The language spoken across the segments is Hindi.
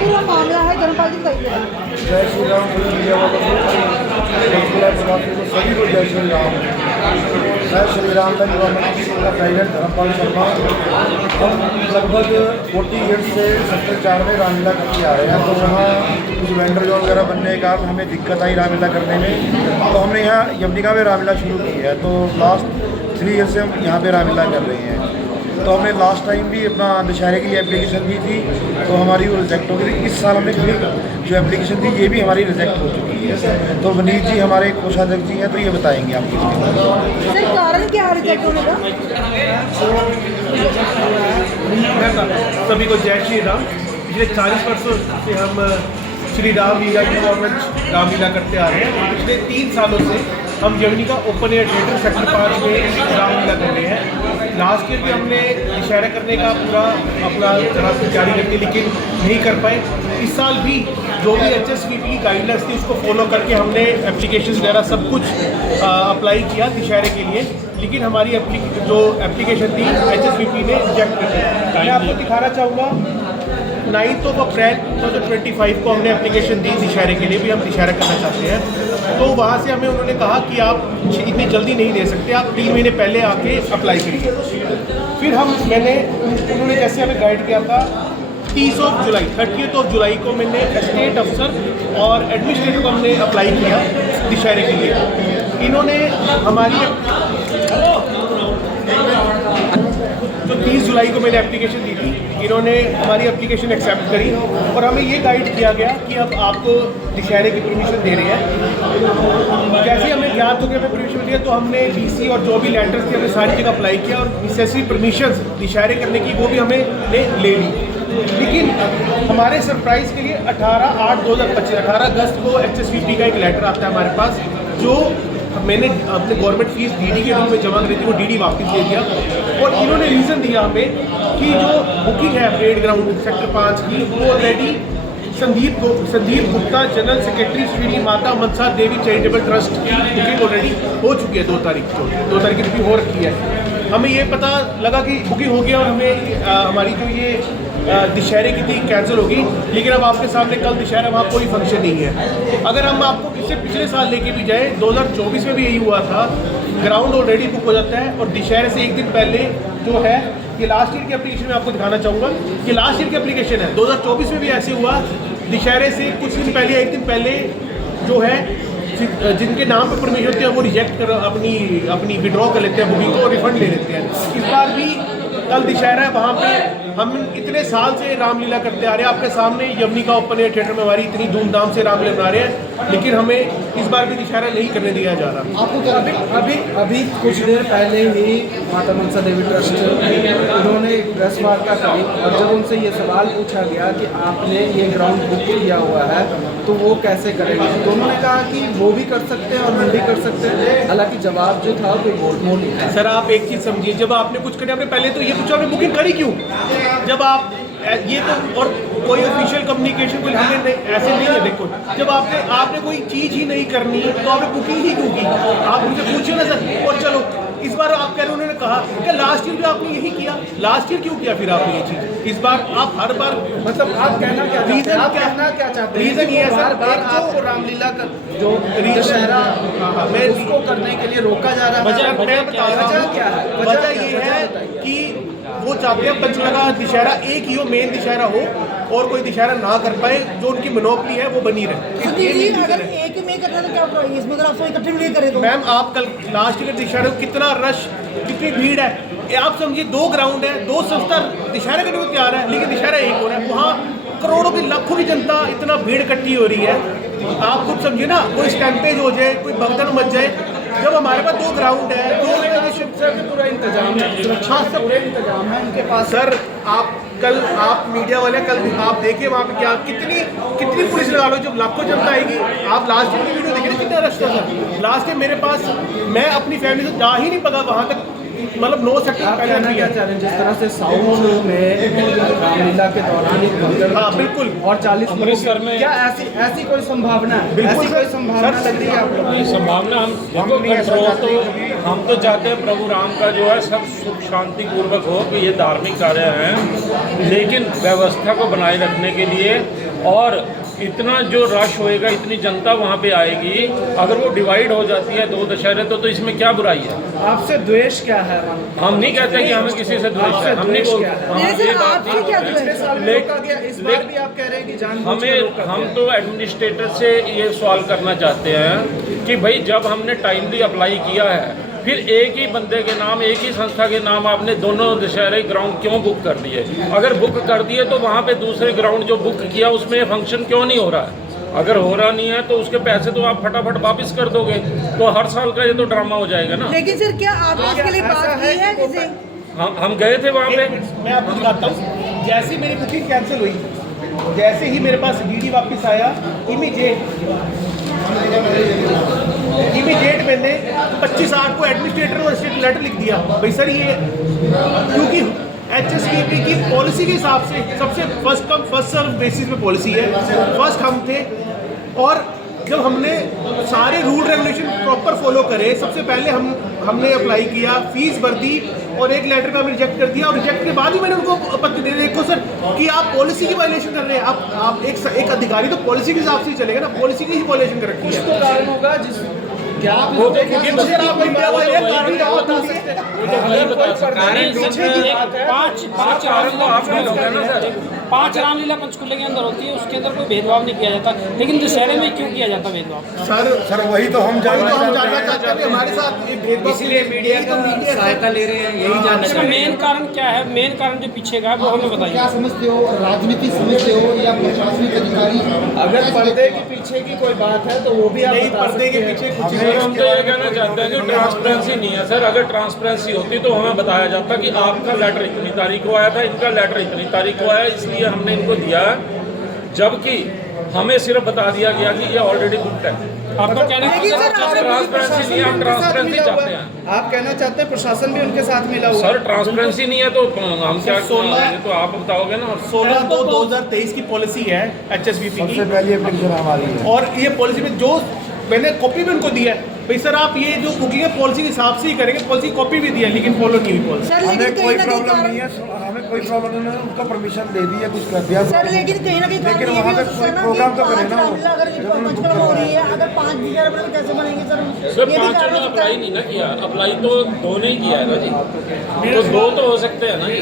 पूरा मामला है धर्मपाल जी बताइए। जय श्री राम। मीडिया वालों को सभी को जय श्री राम। मैं श्री राम का प्रेसिडेंट धर्मपाल शर्मा। हम लगभग 40 ईयर्स से सेक्टर 4 में रामलीला करके आ रहे हैं। तो वहाँ कुछ वेंडर जोन वगैरह बनने के कारण हमें दिक्कत आई रामलीला करने में, तो हमने यहाँ यमुनिका में रामलीला शुरू की है। तो लास्ट 3 ईयर से हम यहाँ पे रामलीला कर रहे हैं। तो हमने लास्ट टाइम भी अपना दशहरे के लिए एप्लीकेशन दी थी, तो हमारी वो रिजेक्ट हो गई थी। इस साल हमने फिर जो एप्लीकेशन थी ये भी हमारी रिजेक्ट हो चुकी है। तो वनीत जी हमारे कोषाध्यक्ष जी हैं, तो ये बताएंगे आपको। सर कारण क्या है रिजेक्ट होने का? सभी को जय श्री राम। पिछले 40 वर्षों से हम श्री राम लीला की गवर्नमेंट रामलीला करते आ रहे हैं। पिछले 3 सालों से हम यमुनिका ओपन एयर थिएटर सेक्टर 5 में रामलीला कर रहे हैं। लास्ट ईयर भी हमने दशहरा करने का पूरा अपना तरह से जारी रखी, लेकिन नहीं कर पाए। इस साल भी जो भी HSVP की गाइडलाइंस थी उसको फॉलो करके हमने एप्लीकेशन वगैरह सब कुछ अप्लाई किया दशहरे के लिए, लेकिन हमारी जो एप्लीकेशन थी HSVP ने रिजेक्ट कर दी। मैं आपको दिखाना चाहूँगा 9 अप्रैल 2025 को हमने एप्लीकेशन दी दशहरे के लिए, भी हम दशहरा करना चाहते हैं। तो वहाँ से हमें उन्होंने कहा कि आप इतनी जल्दी नहीं दे सकते, आप 3 महीने पहले आके अप्लाई करिए। फिर उन्होंने जैसे हमें गाइड किया था 30 जुलाई को मैंने स्टेट अफसर और एडमिनिस्ट्रेटिव को हमने अप्लाई किया दशहरे के लिए। इन्होंने हमारी जो 30 जुलाई को मैंने एप्लीकेशन दी थी, इन्होंने हमारी एप्लीकेशन एक्सेप्ट करी और हमें ये गाइड किया गया कि अब आपको दशहरे की परमिशन दे रहे हैं। जैसे हमें ज्ञात हो गया हमें परमिशन दिया, तो हमने DC और जो भी लेटर्स थे हमने सारी जगह अप्लाई किया और नेसेसरी परमिशन दशहरे करने की वो भी हमें ले ली। लेकिन हमारे सरप्राइज़ के लिए 18 अगस्त को HSVP का एक लेटर आता है हमारे पास, जो मैंने अपने गवर्नमेंट फीस DD के रूप में जमा करी थी, वो DD वापस दे दिया। और इन्होंने रीज़न दिया हमें कि जो बुकिंग है परेड ग्राउंड सेक्टर 5 की, वो already Sandeep Gupta general secretary Shri Mata Mansa Devi charitable trust की बुकिंग ऑलरेडी हो चुकी है। 2 तारीख की बुकिंग हो रखी है। हमें ये पता लगा कि बुकिंग हो गया और हमें हमारी जो ये दशहरे की थी कैंसिल होगी। लेकिन अब आपके सामने कल दशहरा, वहाँ कोई फंक्शन नहीं है। अगर हम आपको इससे पिछले साल लेके भी जाए 2024 में भी यही हुआ था, ग्राउंड ऑलरेडी बुक हो जाता है। और दशहरे से 1 दिन पहले जो है, ये लास्ट ईयर की एप्लीकेशन में आपको दिखाना चाहूँगा, ये लास्ट ईयर की एप्लीकेशन है। 2024 में भी ऐसे हुआ, दशहरे से कुछ दिन पहले 1 दिन पहले जो है जिनके नाम पर परमिशन होती है वो रिजेक्ट कर अपनी विड्रॉ कर लेते हैं बुकिंग को और रिफंड ले लेते हैं। इस बार भी कल दशहरा है, वहाँ पे हम इतने साल से रामलीला करते आ रहे हैं। आपके सामने यमुनिका ओपन एयर थिएटर में हमारी इतनी धूमधाम से रामलीला बना रहे हैं, लेकिन हमें इस बार भी दशहरा नहीं करने दिया जा रहा। आपको क्या अभी कुछ देर पहले ही माता मनसा देवी ट्रस्ट उन्होंने एक प्रेस वार्ता करी और जब उनसे ये सवाल पूछा गया कि आपने ये ग्राउंड बुक किया हुआ है तो वो कैसे करेंगे, तो उन्होंने कहा कि वो भी कर सकते हैं और हम भी कर सकते हैं। हालांकि जवाब जो था कोई मोड़ नहीं था। सर आप एक चीज़ समझिए, जब आपने कुछ करें आपने पहले तो ये पूछा आपने बुकिंग करी क्यों? जब आप ये तो और कोई ऑफिशियल कम्युनिकेशन कोई हमें ऐसे नहीं है। देखो, जब आपने कोई चीज़ ही नहीं करनी तो आपने बुकिंग ही क्यों की? आप मुझे पूछिए ना सर। और चलो इस बार आप कह रहे, उन्होंने कहा कि लास्ट ईयर भी आपने यही किया, लास्ट ईयर क्यों किया फिर आपने ये चीज़? इस बार आप हर बार मतलब आप कहना क्या चाहते हैं? रीज़न ये है सर, आपको रामलीला का जो दशहरा मैं उसको करने के लिए रोका जा रहा है। मैं बता रहा हूँ क्या है? वजह ये है कि वो चाहते हैं पंचकूला का दशहरा एक ही हो, मेन दशहरा हो और कोई दशहरा ना कर पाए, जो उनकी मोनोपली है वो बनी रहे। अगर एक में करना तो क्या होगा? इसमें अगर आप सब इकट्ठे मिलकर करें तो मैम आप कल लास्ट ईयर दशहरे को कितना रश, कितनी भीड़ है, ये आप समझिए। 2 ग्राउंड है, 2 संस्था दशहरा करने को तैयार है, लेकिन दशहरा एक हो रहा है। वहाँ करोड़ों की लाखों की जनता, इतना भीड़ इकट्ठी हो रही है। आप खुद समझिए ना, कोई स्टैंपेज हो जाए, कोई भगदड़ मच जाए। जब हमारे पास 2 ग्राउंड है, 2 पूरा इंतजाम है, सुरक्षा से पूरे इंतजाम है उनके पास। सर आप मीडिया वाले कल आप देखिए वहाँ पे क्या कितनी पुलिस लगा लो, जब लाखों जनता आएगी। आप लास्ट ईयर की वीडियो देखिए कितना रश था सर। लास्ट ईयर मेरे पास, मैं अपनी फैमिली से जा ही नहीं पता वहाँ तक, मतलब 9 सेक्टर पहले क्या चैलेंज जिस तरह से साउथ में रामलीला के दौरान एक भगदड़ हाँ बिल्कुल, और 40 अमृतसर में क्या ऐसी कोई संभावना है? बिल्कुल ऐसी कोई संभावना लग रही है आप लोगों को? संभावना हम तो चाहते हैं प्रभु राम का जो है सब सुख शांति पूर्वक हो कि ये धार्मिक कार्य हैं, लेकिन व्यवस्था को बनाए रखने के लिए और इतना जो रश होएगा, इतनी जनता वहाँ पे आएगी, अगर वो डिवाइड हो जाती है 2 दशहरे तो इसमें क्या बुराई है? आपसे द्वेष क्या है? हम नहीं कहते कि हमें किसी से द्वेष है, हम नहीं बोलते, हम ये बात नहीं बोलते। इस बार भी आप कह रहे हैं कि हम तो एडमिनिस्ट्रेटर से ये सवाल करना चाहते हैं कि भाई जब हमने टाइमली अप्लाई किया है, फिर एक ही बंदे के नाम, एक ही संस्था के नाम आपने दोनों दशहरे ग्राउंड क्यों बुक कर दिए? अगर बुक कर दिए तो वहाँ पे दूसरे ग्राउंड जो बुक किया उसमें फंक्शन क्यों नहीं हो रहा है? अगर हो रहा नहीं है तो उसके पैसे तो आप फटाफट वापस कर दोगे, तो हर साल का ये तो ड्रामा हो जाएगा ना। लेकिन सर क्या आपने इसके लिए बात की है किसी? हम गए थे वहाँ पे। मैं आपको दिखाता हूँ, जैसे मेरी बुकिंग कैंसिल हुई, जैसे ही मेरे पास डीडी वापस आया, इमीडिएट मैंने 25/8 को एडमिनिस्ट्रेटर और स्टेट लेटर लिख दिया, भाई सर ये क्योंकि HSVP की पॉलिसी के हिसाब से सबसे first come first serve basis पे पॉलिसी है, फर्स्ट हम थे। और जब हमने सारे रूल रेगुलेशन प्रॉपर फॉलो करे, सबसे पहले हमने अप्लाई किया, फीस भर दी और एक लेटर का रिजेक्ट कर दिया, और रिजेक्ट के बाद ही मैंने उनको पत्र दे देखो सर कि आप पॉलिसी की वायलेशन कर रहे हैं। आप एक अधिकारी तो पॉलिसी के हिसाब से ही चलेगा ना, पॉलिसी की ही वायलेशन कर रखी है। तो कारण होगा जिस क्या वो तो क्योंकि मुझे आप इंडिया वाले कारण क्या बता सकते हैं? पाँच आप लोग हैं ना सर, 5 रामलीला पंचकूले के अंदर होती है, उसके अंदर कोई भेदभाव नहीं किया जाता, लेकिन दशहरे में क्यों किया जाता भेदभाव? सर वही तो हम जानना चाहते हैं हमारे साथ ये भेदभाव, इसलिए मीडिया का सहायता ले रहे हैं, यही जानना इसका मेन कारण क्या है? मेन कारण जो पीछे का है वो हमें बताइए। क्या समझते हो, राजनीति समझते हो या प्रशासनिक अधिकारी? अगर पर्दे के पीछे की कोई बात है तो वो भी आप नहीं, बता पर्दे के सकते पीछे हैं। कुछ हम तो ये कहना चाहते हैं कि ट्रांसपेरेंसी नहीं है सर। अगर ट्रांसपेरेंसी होती तो हमें बताया जाता कि आपका लेटर इतनी तारीख को आया था, इनका लेटर इतनी तारीख को आया, इसलिए हमने इनको दिया, जबकि हमें सिर्फ बता दिया गया कि ये ऑलरेडी बुकड है। आपका कहना है कि ट्रांसपेरेंसी नहीं है, हम ट्रांसपेरेंसी चाहते हैं। आप कहना चाहते हैं प्रशासन भी उनके साथ मिला हुआ? सर ट्रांसपेरेंसी नहीं है तो हम क्या, तो आप बताओगे ना। 16/2/2023 की पॉलिसी है HSVP की, सबसे पहली एप्लीकेशन हमारी है। और ये पॉलिसी में जो मैंने कॉपी भी उनको दिया है, भाई सर आप ये जो बुकिंग है पॉलिसी के हिसाब से ही करेंगे, पॉलिसी कॉपी भी दी है लेकिन फॉलो नहीं हुई पॉलिसी। सर हमें लेकिन कोई कहीं ना कहीं प्रॉब्लम नहीं कारण, है, हमें कोई प्रॉब्लम नहीं है, उनका परमिशन दे दी है, कुछ कर दिया। सर लेकिन कहीं ना कहीं कारण लेकिन ये वहाँ भी पे हो सकता है ना प्रोग्राम कि तो करें 5 ना वो। रामलीला अगर पंचकुला में हो रही है, अगर 5 दशहरे पर कैसे बनेंगे सर? सर ये भी 5 कारण ने हो सकता अप्लाई है। नहीं ना किया, अप्लाई तो 2 ने ही किया है ना जी, तो 2 तो हो सकते हैं ना जी।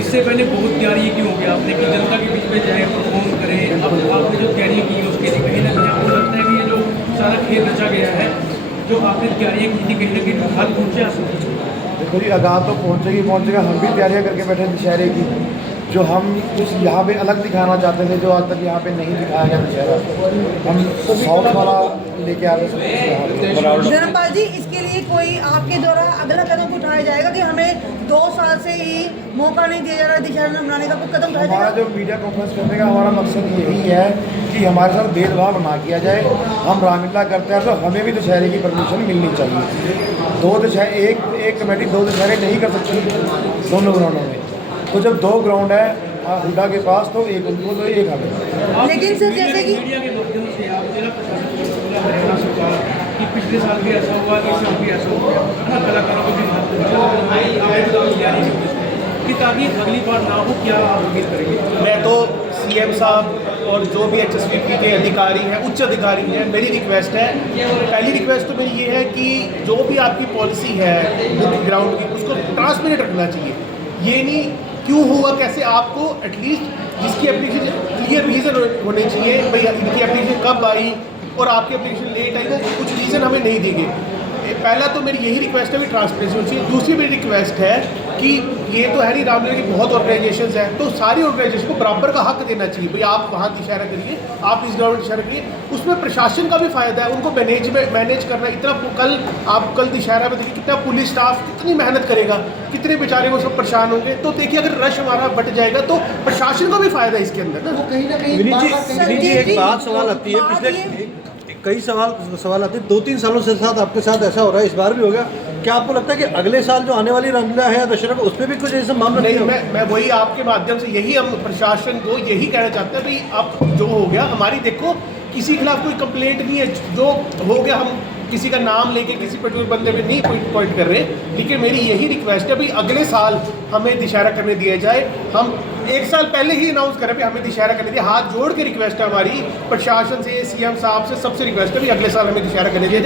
इससे पहले बहुत तैयारी की हो गया आपने कि जनता के बीच में जाए, परफॉर्म करें, अब आपने जो तैयारी की है उसके लिए कहीं ना कहीं आपको लगता है कि ये जो सारा खेल रचा गया है, जो आपने तैयारियाँ की थी, कहीं ना कहीं हाल पहुँचे आपको? देखो जी, आगाह तो पहुँचेगा। हम भी तैयारियां करके बैठे दशहरे की, जो हम कुछ यहाँ पे अलग दिखाना चाहते थे, जो आज तक यहाँ पे नहीं दिखाया गया दशहरा, हम साउथ वाला लेके आ गए। धर्मपाल जी, इसके लिए कोई आपके द्वारा अगला कदम उठाया जाएगा कि हमें 2 साल से ही मौका नहीं दिया जा रहा दशहरा मनाने का, कोई कदम उठाया हमारा जाएगा? जो मीडिया कॉन्फ्रेंस करने का हमारा मकसद यही है कि हमारे साथ भेदभाव ना किया जाए। हम रामलीला करते हैं तो हमें भी दशहरे की परमिशन मिलनी चाहिए। 2 दशहरे, एक कमेटी 2 दशहरे नहीं कर सकती दोनों ग्राउंडों में। तो जब 2 ग्राउंड है हुडा के पास, तो एक उनको तो एक हमें। लेकिन सर जैसे कि मीडिया के माध्यम से आप जिला प्रशासन को बोला हरियाणा सरकार कि पिछले साल भी ऐसा हुआ, इस साल भी ऐसा हो गया, है ना, कलाकारों को भी तैयारी कि ताकि अगली बार ना हो, क्या आप उम्मीद करेंगे? मैं तो CM साहब और जो भी HSVP के अधिकारी हैं, उच्च अधिकारी हैं, मेरी रिक्वेस्ट है, पहली रिक्वेस्ट तो मेरी ये है कि जो भी आपकी पॉलिसी है ग्राउंड की, उसको ट्रांसपेरेंट रखना चाहिए। ये नहीं क्यों हुआ कैसे, आपको एटलीस्ट जिसकी एप्लीकेशन क्लियर रीज़न होने चाहिए, भाई इनकी एप्लीकेशन कब आई और आपकी एप्लीकेशन लेट आई, वो कुछ रीज़न हमें नहीं देंगे। पहला तो मेरी यही रिक्वेस्ट है भी ट्रांसपेरेंसी होनी चाहिए। दूसरी मेरी रिक्वेस्ट है कि ये तो है नहीं, रामलीला की बहुत ऑर्गेनाइजेशंस हैं, तो सारी ऑर्गेनाइजेशन को बराबर का हक देना चाहिए। भाई आप वहाँ दशहरा करिए, आप इस ग्राउंड दशहरा करिए, उसमें प्रशासन का भी फायदा है, उनको मैनेज करना। इतना कल दशहरा में देखिए कितना पुलिस स्टाफ कितनी मेहनत करेगा, कितने बेचारे वो सब परेशान होंगे। तो देखिए अगर रश हमारा बढ़ जाएगा तो प्रशासन को भी फायदा है इसके अंदर ना। वो कहीं ना कहीं विनीत जी, एक बात सवाल आती है, पिछले कई सवाल आते हैं। 2-3 सालों से साथ आपके साथ ऐसा हो रहा है, इस बार भी होगा। क्या आपको लगता है कि अगले साल जो आने वाली रामलीला है दशहरा को, उसमें भी कुछ ऐसा मामला नहीं? होगा? मैं वही आपके माध्यम से यही हम प्रशासन को यही कहना चाहते हैं, भाई अब जो हो गया हमारी, देखो किसी के खिलाफ कोई कंप्लेंट नहीं है, जो हो गया हम किसी का नाम लेके किसी पर्टिकुलर बंदे पे नहीं पॉइंट कर रहे, लेकिन मेरी यही रिक्वेस्ट है भाई अगले साल हमें दशहरा करने दिया जाए। हम 1 साल पहले ही अनाउंस करा भी हमें दशहरा करने दिया। हाथ जोड़ के रिक्वेस्ट है हमारी प्रशासन से, सीएम साहब से, सबसे रिक्वेस्ट है भी अगले साल हमें दशहरा करने दिया।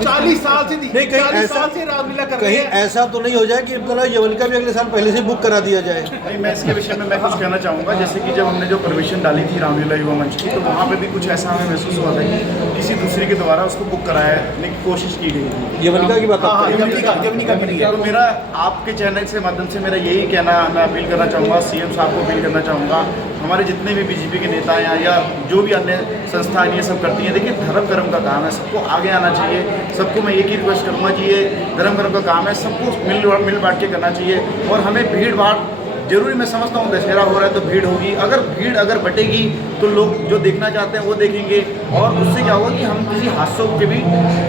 40 साल से नहीं, कहीं 40 ऐसा- साल से रामलीला कर रहे कहीं हैं। ऐसा तो नहीं हो जाए कि मतलब यवनिका भी अगले साल पहले से बुक करा दिया जाए? नहीं, मैं इसके विषय में मैं कुछ कहना चाहूँगा। जैसे कि जब हमने जो परमिशन डाली थी रामलीला युवा मंच की, तो वहाँ पे भी कुछ ऐसा हमें महसूस हुआ था कि किसी दूसरे के द्वारा उसको बुक कराने की कोशिश की गई थी। यवनिका की बात आप हाँ, करें। यवनिका की है। तो मेरा आपके चैनल से माध्यम से मेरा यही कहना, मैं अपील करना चाहूँगा, सीएम साहब को अपील करना चाहूँगा, हमारे जितने भी बीजेपी के नेता हैं या जो भी अन्य संस्थाएं ये सब करती हैं, देखिए धर्म कर्म का काम है, सबको आगे आना चाहिए। सबको मैं एक ही रिक्वेस्ट करूँगा कि ये धर्म कर्म का काम है, सबको मिल बांट के करना चाहिए। और हमें भीड़ भाड़ जरूरी, मैं समझता हूँ दशहरा हो रहा है तो भीड़ होगी, अगर बटेगी तो लोग जो देखना चाहते हैं वो देखेंगे, और उससे क्या होगा कि हम किसी हादसों के भी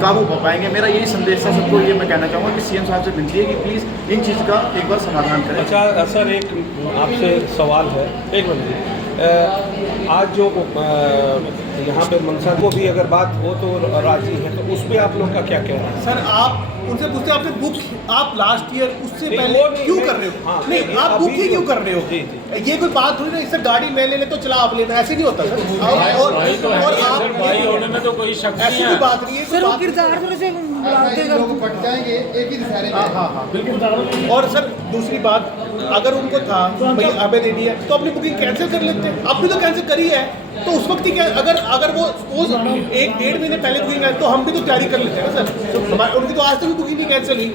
काबू पा पाएंगे। मेरा यही संदेश है सबको, ये मैं कहना चाहूँगा कि सीएम साहब से विनती है कि प्लीज़ इन चीज़ का एक बार समाधान करें। अच्छा सर, एक आपसे सवाल है, एक मिनट। आज जो यहाँ पे मनसा को भी अगर बात हो तो राजी है, तो उस पर आप लोग का क्या कहना है? सर आप उनसे पूछते हैं, आपने बुक आप लास्ट ईयर उससे नहीं, पहले वो नहीं क्यों है। कर रहे हो? हाँ, नहीं, नहीं, आप अभी बुक ही क्यों कर रहे हो? जी, ये कोई बात थोड़ी ना, इससे गाड़ी मैं ले ले तो चला आप लेना, ऐसे नहीं होता सर। और आप भाई होने में तो कोई शक ऐसी नहीं कोई है। बात नहीं है, कोई सर वो बात नहीं। किरदार थोड़े से लोग बट जाएंगे एक ही दशहरे में। हाँ बिल्कुल। और सर दूसरी बात, अगर उनको था भाई हमें देनी है तो अपनी बुकिंग कैंसिल कर लेते हैं। अब भी तो कैंसिल करी है, तो उस वक्त ही क्या, अगर वो सपोज 1-1.5 महीने पहले बुकिंग है तो हम भी तो तैयारी कर लेते हैं ना सर। तो उनकी तो आज तक भी बुकिंग नहीं कैंसिल हुई।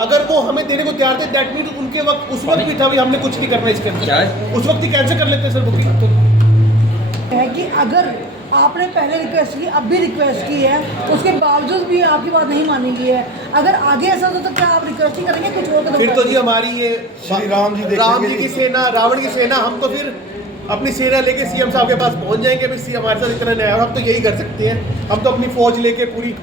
अगर वो हमें देने को तैयार थे, दैट मीन उनके वक्त उस वक्त भी था भी हमने कुछ नहीं करना इसके अंदर, उस वक्त ही कैंसिल कर लेते हैं सर बुकिंग। है कि अगर आपने पहले रिक्वेस्ट की, अब भी रिक्वेस्ट की है, उसके बावजूद भी आपकी बात नहीं मानी गई है, अगर आगे ऐसा होता तो क्या आप रिक्वेस्ट ही करेंगे कुछ और? फिर तो जी हमारी ये श्री राम जी राम जी की सेना, रावण की सेना, हम तो फिर अपनी सेना लेके सीएम साहब के पास पहुंच जाएंगे भी हमारे साथ इतना न्याय, और हम तो यही कर सकते हैं। हम तो अपनी फौज लेके पूरी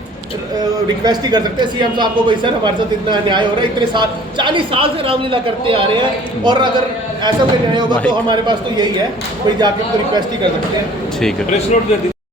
रिक्वेस्ट ही कर सकते हैं सीएम साहब को, भाई सर हमारे साथ इतना न्याय हो रहा है, इतने साल 40 साल से रामलीला करते आ रहे हैं, और अगर ऐसा कोई न्याय होगा तो हमारे पास तो यही है, कोई जाके तो रिक्वेस्ट ही कर सकते हैं। ठीक है, प्रेस नोट दे दी।